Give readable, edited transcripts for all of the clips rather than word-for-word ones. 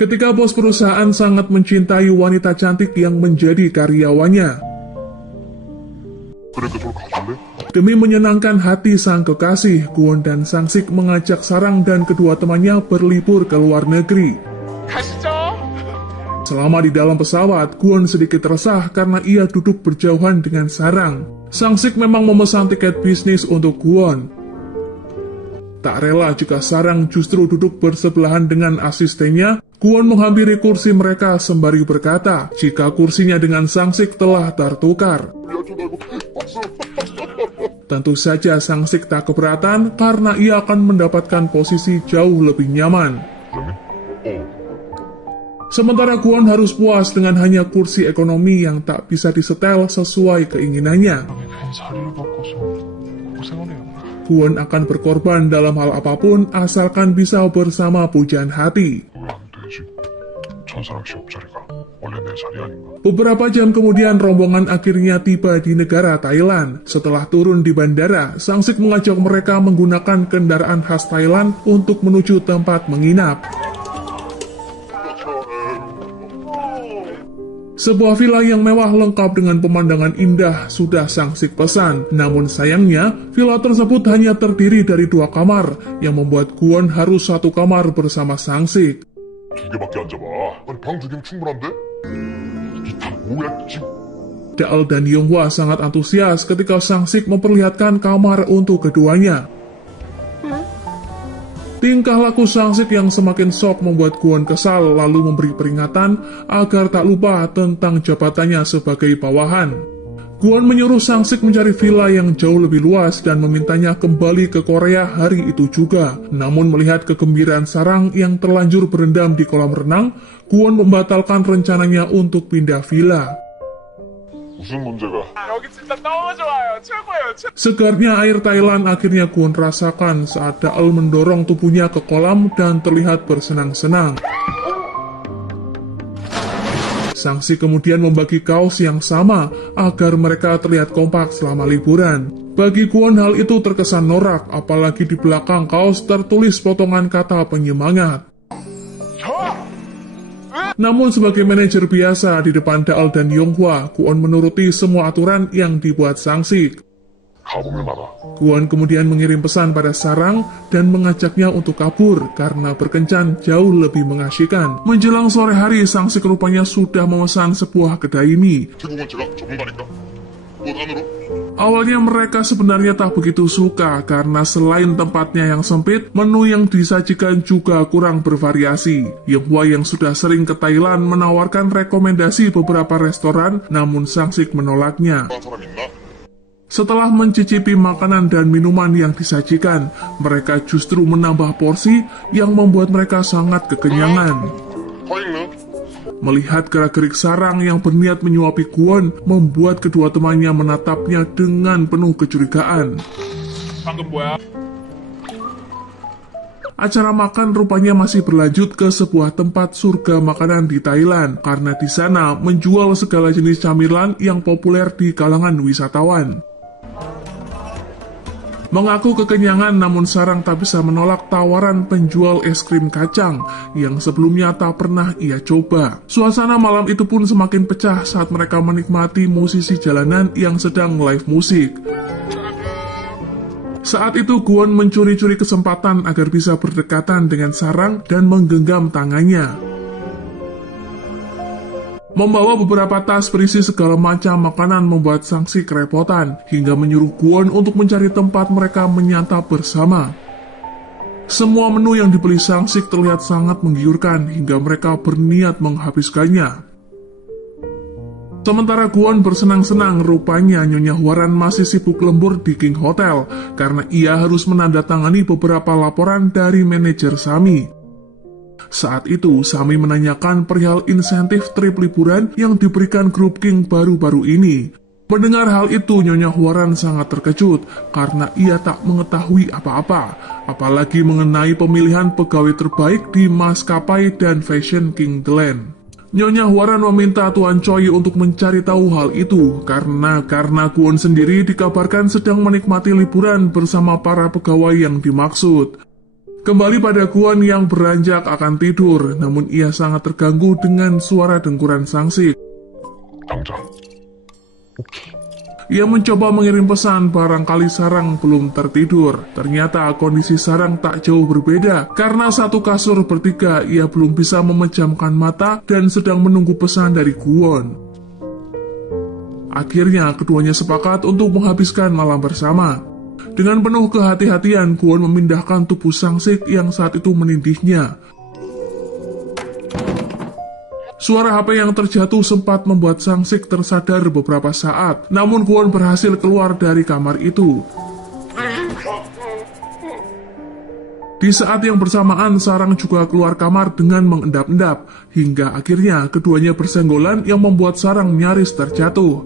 Ketika bos perusahaan sangat mencintai wanita cantik yang menjadi karyawannya. Demi menyenangkan hati sang kekasih, Kwon dan Sang-sik mengajak Sarang dan kedua temannya berlibur ke luar negeri. Selama di dalam pesawat, Kwon sedikit resah karena ia duduk berjauhan dengan Sarang. Sang-sik memang memesan tiket bisnis untuk Kwon. Tak rela jika Sarang justru duduk bersebelahan dengan asistennya, Kwon menghampiri kursi mereka sembari berkata jika kursinya dengan Sang-sik telah tertukar. Tentu saja Sang-sik tak keberatan karena ia akan mendapatkan posisi jauh lebih nyaman. Sementara Kwon harus puas dengan hanya kursi ekonomi yang tak bisa disetel sesuai keinginannya. Kwon akan berkorban dalam hal apapun asalkan bisa bersama pujaan hati. Beberapa jam kemudian rombongan akhirnya tiba di negara Thailand. Setelah turun di bandara, Sang-sik mengajak mereka menggunakan kendaraan khas Thailand untuk menuju tempat menginap. Sebuah villa yang mewah lengkap dengan pemandangan indah sudah Sang-sik pesan. Namun sayangnya, villa tersebut hanya terdiri dari 2 kamar, yang membuat Kwon harus 1 kamar bersama Sang-sik. Daal dan Yonghwa sangat antusias ketika Sang-sik memperlihatkan kamar untuk keduanya. Tingkah laku Sang-sik yang semakin sok membuat Kwon kesal lalu memberi peringatan agar tak lupa tentang jabatannya sebagai bawahan. Kwon menyuruh Sang-sik mencari villa yang jauh lebih luas dan memintanya kembali ke Korea hari itu juga. Namun melihat kegembiraan Sarang yang terlanjur berendam di kolam renang, Kwon membatalkan rencananya untuk pindah villa. Segarnya air Thailand akhirnya Kwon rasakan saat Daal mendorong tubuhnya ke kolam dan terlihat bersenang-senang. Sang-sik kemudian membagi kaos yang sama agar mereka terlihat kompak selama liburan. Bagi Kwon hal itu terkesan norak, apalagi di belakang kaos tertulis potongan kata penyemangat. Namun sebagai manajer biasa di depan Daal dan Yonghwa, Kwon menuruti semua aturan yang dibuat Sang-sik. Kwon kemudian mengirim pesan pada Sarang dan mengajaknya untuk kabur karena berkencan jauh lebih mengasyikkan. Menjelang sore hari, Sang-sik rupanya sudah memesan sebuah kedai mie. Awalnya mereka sebenarnya tak begitu suka karena selain tempatnya yang sempit, menu yang disajikan juga kurang bervariasi. Yonghwa yang sudah sering ke Thailand menawarkan rekomendasi beberapa restoran, namun Sang-sik menolaknya. Setelah mencicipi makanan dan minuman yang disajikan, mereka justru menambah porsi yang membuat mereka sangat kekenyangan. Melihat gerak-gerik Sarang yang berniat menyuapi Kwon, membuat kedua temannya menatapnya dengan penuh kecurigaan. Acara makan rupanya masih berlanjut ke sebuah tempat surga makanan di Thailand, karena di sana menjual segala jenis camilan yang populer di kalangan wisatawan. Mengaku kekenyangan, namun Sarang tak bisa menolak tawaran penjual es krim kacang yang sebelumnya tak pernah ia coba. Suasana malam itu pun semakin pecah saat mereka menikmati musisi jalanan yang sedang live musik. Saat itu Kwon mencuri-curi kesempatan agar bisa berdekatan dengan Sarang dan menggenggam tangannya. Membawa beberapa tas berisi segala macam makanan membuat Sang-sik kerepotan, hingga menyuruh Kwon untuk mencari tempat mereka menyantap bersama. Semua menu yang dibeli Sang-sik terlihat sangat menggiurkan, hingga mereka berniat menghabiskannya. Sementara Kwon bersenang-senang, rupanya Nyonya Hwaran masih sibuk lembur di King Hotel, karena ia harus menandatangani beberapa laporan dari manajer Sami. Saat itu, Sami menanyakan perihal insentif trip liburan yang diberikan grup King baru-baru ini. Mendengar hal itu, Nyonya Hwaran sangat terkejut karena ia tak mengetahui apa-apa, apalagi mengenai pemilihan pegawai terbaik di maskapai dan fashion King Glen. Nyonya Huaran meminta Tuan Choi untuk mencari tahu hal itu karena Kwon sendiri dikabarkan sedang menikmati liburan bersama para pegawai yang dimaksud. Kembali pada Kwon yang beranjak akan tidur, namun ia sangat terganggu dengan suara dengkuran Sang-sik. 당장. 오케이. Ia mencoba mengirim pesan barangkali Sarang belum tertidur. Ternyata kondisi Sarang tak jauh berbeda. Karena satu kasur bertiga, ia belum bisa memejamkan mata dan sedang menunggu pesan dari Kwon. Akhirnya, keduanya sepakat untuk menghabiskan malam bersama. Dengan penuh kehati-hatian, Kwon memindahkan tubuh Sang-sik yang saat itu menindihnya. Suara HP yang terjatuh sempat membuat Sang-sik tersadar beberapa saat, namun Kwon berhasil keluar dari kamar itu. Di saat yang bersamaan, Sarang juga keluar kamar dengan mengendap-endap, hingga akhirnya keduanya bersenggolan yang membuat Sarang nyaris terjatuh.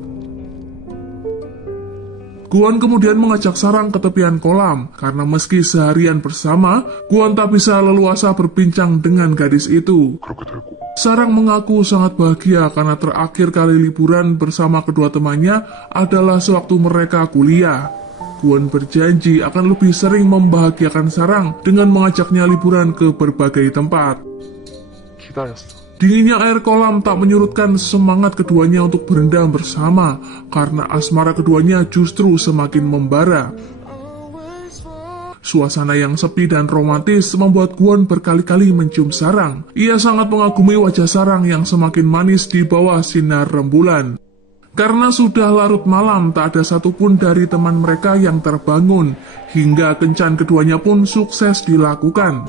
Kwon kemudian mengajak Sarang ke tepian kolam, karena meski seharian bersama, Kwon tak bisa leluasa berbincang dengan gadis itu. 그렇게 되고. Sarang mengaku sangat bahagia karena terakhir kali liburan bersama kedua temannya adalah sewaktu mereka kuliah. Kwon berjanji akan lebih sering membahagiakan Sarang dengan mengajaknya liburan ke berbagai tempat. 기다렸어. Dinginnya air kolam tak menyurutkan semangat keduanya untuk berendam bersama, karena asmara keduanya justru semakin membara. Suasana yang sepi dan romantis membuat Kwon berkali-kali mencium Sarang. Ia sangat mengagumi wajah Sarang yang semakin manis di bawah sinar rembulan. Karena sudah larut malam, tak ada satupun dari teman mereka yang terbangun, hingga kencan keduanya pun sukses dilakukan.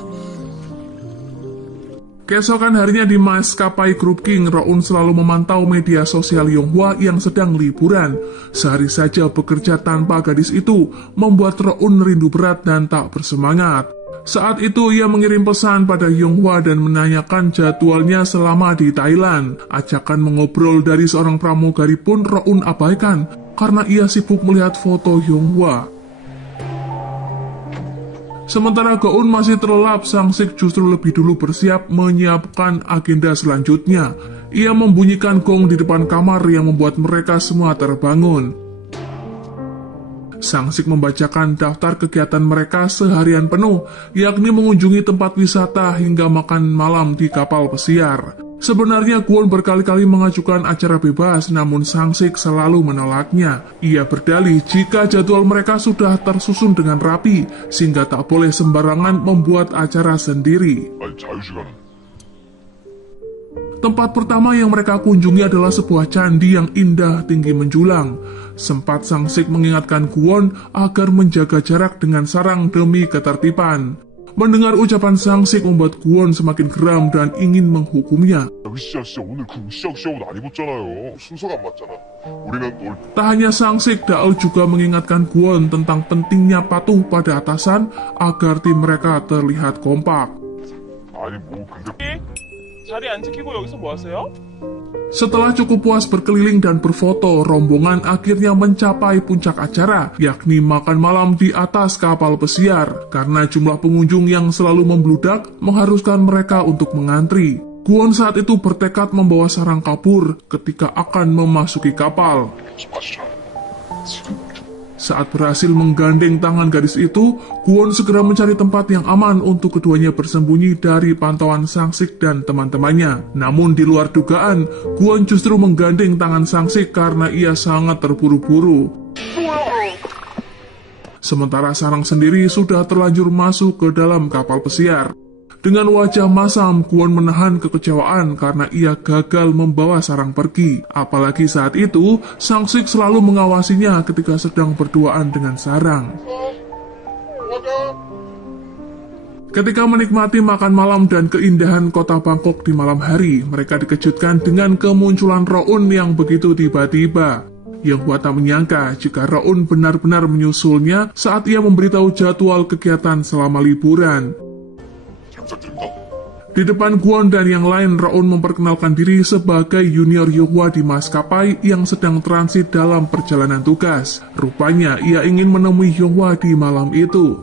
Keesokan harinya di maskapai Group King, Roun selalu memantau media sosial Yonghwa yang sedang liburan. Sehari saja bekerja tanpa gadis itu membuat Roun rindu berat dan tak bersemangat. Saat itu ia mengirim pesan pada Yonghwa dan menanyakan jadwalnya selama di Thailand. Ajakan mengobrol dari seorang pramugari pun Roun abaikan karena ia sibuk melihat foto Yonghwa. Sementara Goun masih terlelap, Sang-sik justru lebih dulu bersiap menyiapkan agenda selanjutnya. Ia membunyikan gong di depan kamar yang membuat mereka semua terbangun. Sang-sik membacakan daftar kegiatan mereka seharian penuh, yakni mengunjungi tempat wisata hingga makan malam di kapal pesiar. Sebenarnya Kwon berkali-kali mengajukan acara bebas, namun Sang-sik selalu menolaknya. Ia berdalih jika jadwal mereka sudah tersusun dengan rapi, sehingga tak boleh sembarangan membuat acara sendiri. 아니 자유시간은. Tempat pertama yang mereka kunjungi adalah sebuah candi yang indah tinggi menjulang. Sempat Sang-sik mengingatkan Kwon agar menjaga jarak dengan Sarang demi ketertiban. Mendengar ucapan Sang-sik membuat Kwon semakin geram dan ingin menghukumnya. 으쌰으쌰 오늘 그 으쌰으쌰 옷 안 입었잖아요. 순서가 안 맞잖아. 우리는 널. Tak hanya Sang-sik, Daol juga mengingatkan Kwon tentang pentingnya patuh pada atasan agar tim mereka terlihat kompak. 아니 뭐 근데. 자리 안 지키고 여기서 뭐 하세요? Setelah cukup puas berkeliling dan berfoto, rombongan akhirnya mencapai puncak acara, yakni makan malam di atas kapal pesiar. Karena jumlah pengunjung yang selalu membludak mengharuskan mereka untuk mengantri. Kwon saat itu bertekad membawa Sarang kabur ketika akan memasuki kapal. Saat berhasil menggandeng tangan gadis itu, Kwon segera mencari tempat yang aman untuk keduanya bersembunyi dari pantauan Sang-sik dan teman-temannya. Namun di luar dugaan, Kwon justru menggandeng tangan Sang-sik karena ia sangat terburu-buru. Sementara Sarang sendiri sudah terlanjur masuk ke dalam kapal pesiar. Dengan wajah masam, Kwon menahan kekecewaan karena ia gagal membawa Sarang pergi. Apalagi saat itu, Sang-sik selalu mengawasinya ketika sedang berduaan dengan Sarang. Ketika menikmati makan malam dan keindahan kota Bangkok di malam hari, mereka dikejutkan dengan kemunculan Roun yang begitu tiba-tiba. Yonghwa tak menyangka jika Roun benar-benar menyusulnya saat ia memberitahu jadwal kegiatan selama liburan. Di depan Kwon dan yang lain, Roun memperkenalkan diri sebagai junior Yonghwa di maskapai yang sedang transit dalam perjalanan tugas. Rupanya ia ingin menemui Yonghwa di malam itu.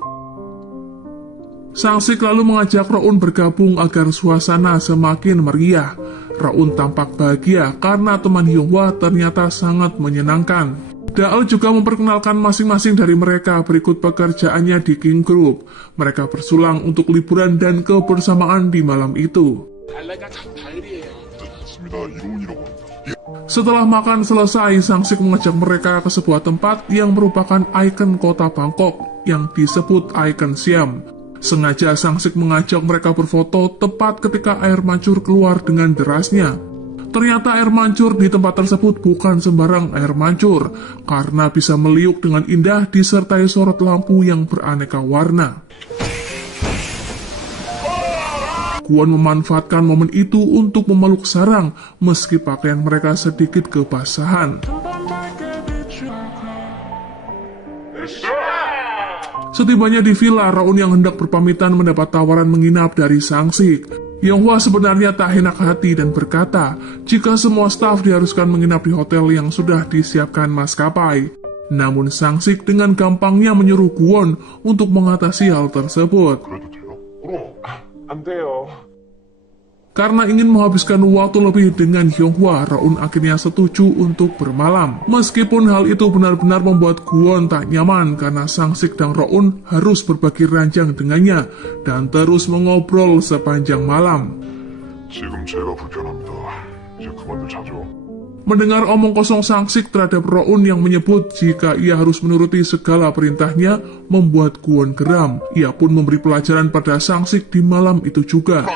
Sang-sik lalu mengajak Roun bergabung agar suasana semakin meriah. Roun tampak bahagia karena teman Hyunghwa ternyata sangat menyenangkan. Daal juga memperkenalkan masing-masing dari mereka berikut pekerjaannya di King Group. Mereka bersulang untuk liburan dan kebersamaan di malam itu. 좋습니다. 이로운이라고 합니다. Setelah makan selesai, Sang-sik mengajak mereka ke sebuah tempat yang merupakan ikon kota Bangkok yang disebut Ikon Siam. Sengaja Sang-sik mengajak mereka berfoto tepat ketika air mancur keluar dengan derasnya. Ternyata air mancur di tempat tersebut bukan sembarang air mancur, karena bisa meliuk dengan indah disertai sorot lampu yang beraneka warna. Kwon memanfaatkan momen itu untuk memeluk Sarang, meski pakaian mereka sedikit kebasahan. Setibanya di villa, Roun yang hendak berpamitan mendapat tawaran menginap dari Sang-sik. Hyunghwa sebenarnya tak enak hati dan berkata, jika semua staf diharuskan menginap di hotel yang sudah disiapkan maskapai. Namun Sang-sik dengan gampangnya menyuruh Kwon untuk mengatasi hal tersebut. 그래도 돼요? 그럼. 안 돼요. Karena ingin menghabiskan waktu lebih dengan Hyunghwa, Roun akhirnya setuju untuk bermalam. Meskipun hal itu benar-benar membuat Kwon tak nyaman karena Sang-sik dan Roun harus berbagi ranjang dengannya dan terus mengobrol sepanjang malam. 지금 제가 불편합니다. 이제 그만들 자죠. Mendengar omong kosong Sang-sik terhadap Roun yang menyebut jika ia harus menuruti segala perintahnya membuat Kwon geram. Ia pun memberi pelajaran pada Sang-sik di malam itu juga.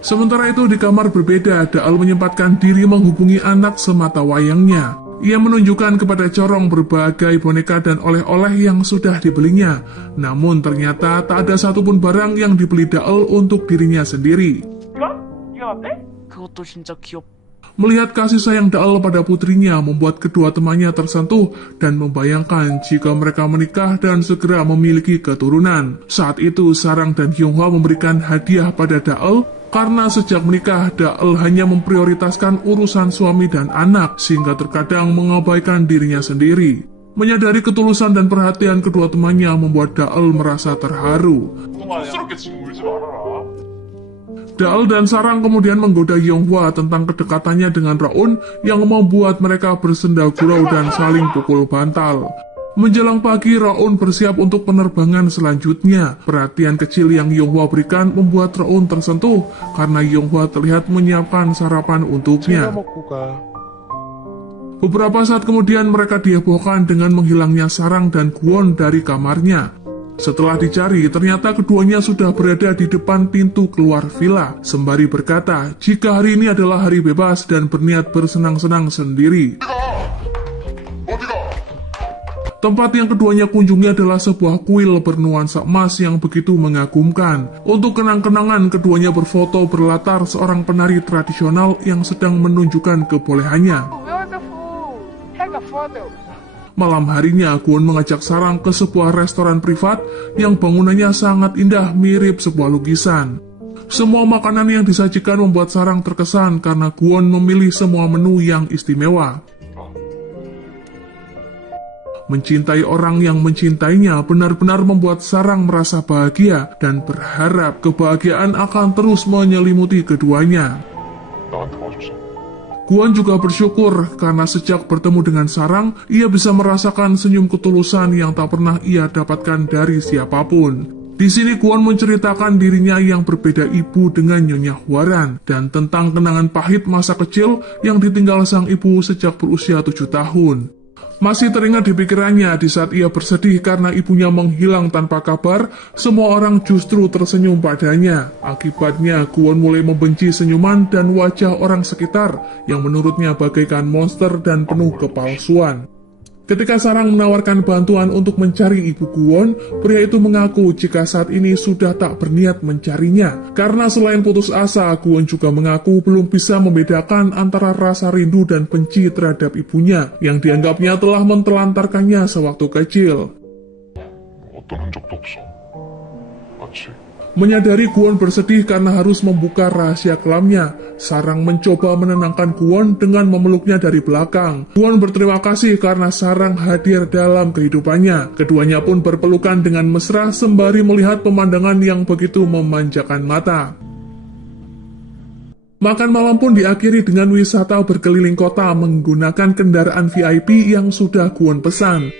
Sementara itu di kamar berbeda, Daal menyempatkan diri menghubungi anak semata wayangnya. Ia menunjukkan kepada Corong berbagai boneka dan oleh-oleh yang sudah dibelinya. Namun ternyata tak ada satupun barang yang dibeli Daal untuk dirinya sendiri. 이거? 이건 어때? 그것도 진짜 귀엽. Melihat kasih sayang Daal pada putrinya membuat kedua temannya tersentuh dan membayangkan jika mereka menikah dan segera memiliki keturunan. Saat itu Sarang dan Hyunghwa memberikan hadiah pada Daal karena sejak menikah Daal hanya memprioritaskan urusan suami dan anak sehingga terkadang mengabaikan dirinya sendiri. Menyadari ketulusan dan perhatian kedua temannya membuat Daal merasa terharu. 촌스럽게 지금 울지 말아라. Daal dan Sarang kemudian menggoda Hyunghwa tentang kedekatannya dengan Roun yang membuat mereka bersenda gurau dan saling pukul bantal. Menjelang pagi, Roun bersiap untuk penerbangan selanjutnya. Perhatian kecil yang Hyunghwa berikan membuat Roun tersentuh karena Hyunghwa terlihat menyiapkan sarapan untuknya. Beberapa saat kemudian mereka dihebohkan dengan menghilangnya Sarang dan Kwon dari kamarnya. Setelah dicari, ternyata keduanya sudah berada di depan pintu keluar villa, sembari berkata jika hari ini adalah hari bebas dan berniat bersenang-senang sendiri. 어디가? Tempat yang keduanya kunjungi adalah sebuah kuil bernuansa emas yang begitu mengagumkan. Untuk kenang-kenangan, keduanya berfoto berlatar seorang penari tradisional yang sedang menunjukkan kebolehannya. Beautiful. Take a photo. Malam harinya, Kwon mengajak Sarang ke sebuah restoran privat yang bangunannya sangat indah mirip sebuah lukisan. Semua makanan yang disajikan membuat Sarang terkesan karena Kwon memilih semua menu yang istimewa. Mencintai orang yang mencintainya benar-benar membuat Sarang merasa bahagia dan berharap kebahagiaan akan terus menyelimuti keduanya. 나한테 와줘서. Kwon juga bersyukur karena sejak bertemu dengan Sarang, ia bisa merasakan senyum ketulusan yang tak pernah ia dapatkan dari siapapun. Di sini Kwon menceritakan dirinya yang berbeda ibu dengan Nyonya Hwaran dan tentang kenangan pahit masa kecil yang ditinggal sang ibu sejak berusia 7 tahun. Masih teringat di pikirannya di saat ia bersedih karena ibunya menghilang tanpa kabar, semua orang justru tersenyum padanya. Akibatnya, Kwon mulai membenci senyuman dan wajah orang sekitar yang menurutnya bagaikan monster dan penuh kepalsuan. Ketika Sarang menawarkan bantuan untuk mencari ibu Kwon, pria itu mengaku jika saat ini sudah tak berniat mencarinya. Karena selain putus asa, Kwon juga mengaku belum bisa membedakan antara rasa rindu dan benci terhadap ibunya, yang dianggapnya telah mentelantarkannya sewaktu kecil. 어떤 흔적도 없어. 마치 Menyadari Kwon bersedih karena harus membuka rahasia kelamnya, Sarang mencoba menenangkan Kwon dengan memeluknya dari belakang. Kwon berterima kasih karena Sarang hadir dalam kehidupannya. Keduanya pun berpelukan dengan mesra sembari melihat pemandangan yang begitu memanjakan mata. Makan malam pun diakhiri dengan wisata berkeliling kota menggunakan kendaraan VIP yang sudah Kwon pesan.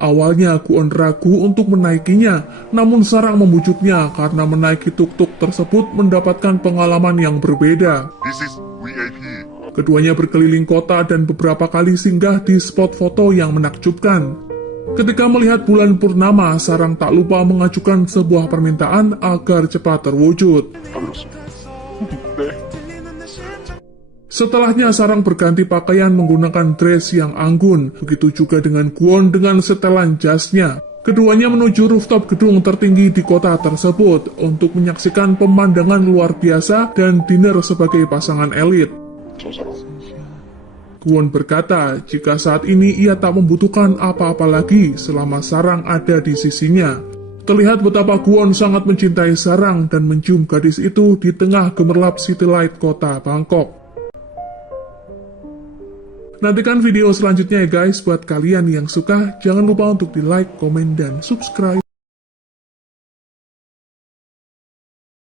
Awalnya Kwon ragu untuk menaikinya, namun Sarang membujuknya karena menaiki tuk-tuk tersebut mendapatkan pengalaman yang berbeda. This is VIP. Keduanya berkeliling kota dan beberapa kali singgah di spot foto yang menakjubkan. Ketika melihat bulan purnama, Sarang tak lupa mengajukan sebuah permintaan agar cepat terwujud. Setelahnya Sarang berganti pakaian menggunakan dress yang anggun, begitu juga dengan Kwon dengan setelan jasnya. Keduanya menuju rooftop gedung tertinggi di kota tersebut untuk menyaksikan pemandangan luar biasa dan dinner sebagai pasangan elit. Kwon berkata jika saat ini ia tak membutuhkan apa-apa lagi selama Sarang ada di sisinya. Terlihat betapa Kwon sangat mencintai Sarang dan mencium gadis itu di tengah gemerlap city light kota Bangkok. Nantikan video selanjutnya ya guys. Buat kalian yang suka, jangan lupa untuk di like, komen, dan subscribe.